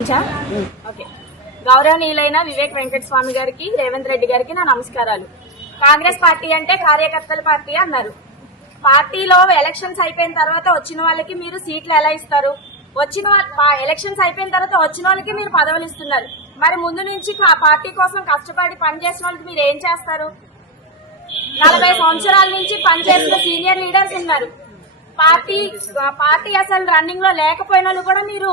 Okay. గౌరవనీయులైన వివేక్ వెంకట స్వామి గారికి, రేవంత్ రెడ్డి గారికి నా నమస్కారాలు. కాంగ్రెస్ పార్టీ అంటే కార్యకర్తల పార్టీ అన్నారు. పార్టీలో ఎలక్షన్స్ అయిపోయిన తర్వాత వచ్చిన వాళ్ళకి మీరు సీట్లు ఎలా ఇస్తారు? ఎలక్షన్స్ అయిపోయిన తర్వాత వచ్చిన వాళ్ళకి మీరు పదవులు ఇస్తున్నారు. మరి ముందు నుంచి పార్టీ కోసం కష్టపడి పనిచేసిన వాళ్ళకి మీరు ఏం చేస్తారు? 40 సంవత్సరాల నుంచి పనిచేసిన సీనియర్ లీడర్స్ ఉన్నారు. పార్టీ అసలు రన్నింగ్ లో లేకపోయిన వాళ్ళు కూడా మీరు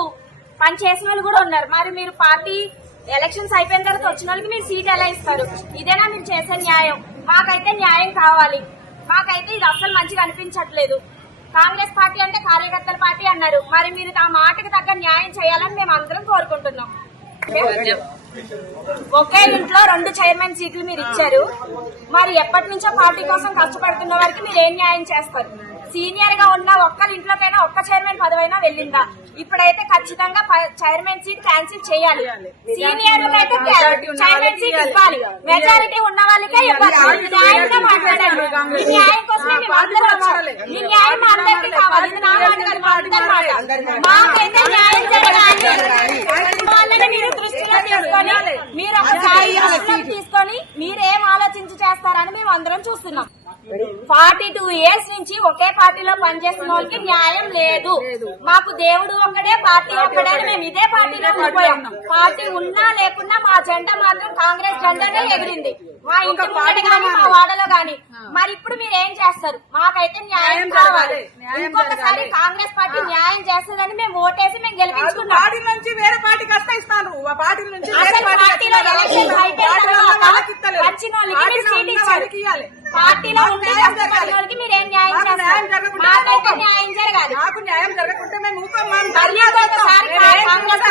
పని చేసిన వాళ్ళు కూడా ఉన్నారు. మరి మీరు పార్టీ ఎలక్షన్స్ అయిపోయిన తర్వాత వచ్చిన వాళ్ళకి మీరు సీట్ ఎలా ఇస్తారు? ఇదేనా మీరు చేసే న్యాయం? మాకైతే న్యాయం కావాలి. మాకైతే ఇది అసలు మంచిగా అనిపించట్లేదు. కాంగ్రెస్ పార్టీ అంటే కార్యకర్తల పార్టీ అన్నారు. మరి మీరు ఆ మాటకు తగ్గ న్యాయం చేయాలని మేము అందరం కోరుకుంటున్నాం. ఒకే ఇంట్లో 2 చైర్మన్ సీట్లు మీరు ఇచ్చారు. మరి ఎప్పటి నుంచో పార్టీ కోసం కష్టపడుతున్న వారికి మీరు ఏం న్యాయం చేస్తారు? సీనియర్ గా ఉన్న ఒక్కరి ఇంట్లోకైనా ఒక్క చైర్మన్ పదవైనా వెళ్ళిందా? ఇప్పుడైతే ఖచ్చితంగా చైర్మన్ సీట్ క్యాన్సిల్ చేయాలి. సీనియర్ అయితే చైర్మన్ సీట్ ఇవ్వాలి. మెజారిటీ ఉన్న వాళ్ళకే ఇవ్వాలి. న్యాయంగా మాట్లాడాలి. ఈ న్యాయం కోసమే మేము అందరం వచ్చాం. ఈ న్యాయం మా అందరికీ కావాలి. ఇది నా మాట కాదు, మా అందరి మాట. మాకైతే న్యాయం జరగాలి. వాళ్ళని మీరు దృష్టిలో తీసుకొని మీరేం ఆలోచించి చేస్తారని మేము అందరం చూస్తున్నాం. 42 ఇయర్స్ నుంచి ఒకే పార్టీలో పనిచేస్తున్న వాళ్ళకి న్యాయం లేదు. మాకు దేవుడు ఒక్కడే, పార్టీ ఒక్కడే. మేము ఇదే పార్టీలో ఉండిపోయాం. పార్టీ ఉన్నా లేకున్నా మా జెండా మాత్రం కాంగ్రెస్ జెండానే ఎగిరింది. మా ఇంటి ముందు గానీ మా వాడలో గాని. మరి ఇప్పుడు మీరు ఏం చేస్తారు? మాకైతే న్యాయం కావాలి. ఇంకొకసారి కాంగ్రెస్ పార్టీ న్యాయం చేస్తుందని మేము ఓటేసి మేము గెలిపించుకున్నాం. పార్టీలో ఎలక్షన్ వచ్చిన వాళ్ళకి సీట్ ఇచ్చారు. పార్టీలో ఉండే వాళ్ళకి మీరు ఏం న్యాయం చేస్తారు? మాకైతే న్యాయం జరగాలి. నాకు న్యాయం జరగకుంటే మేము కాంగ్రెస్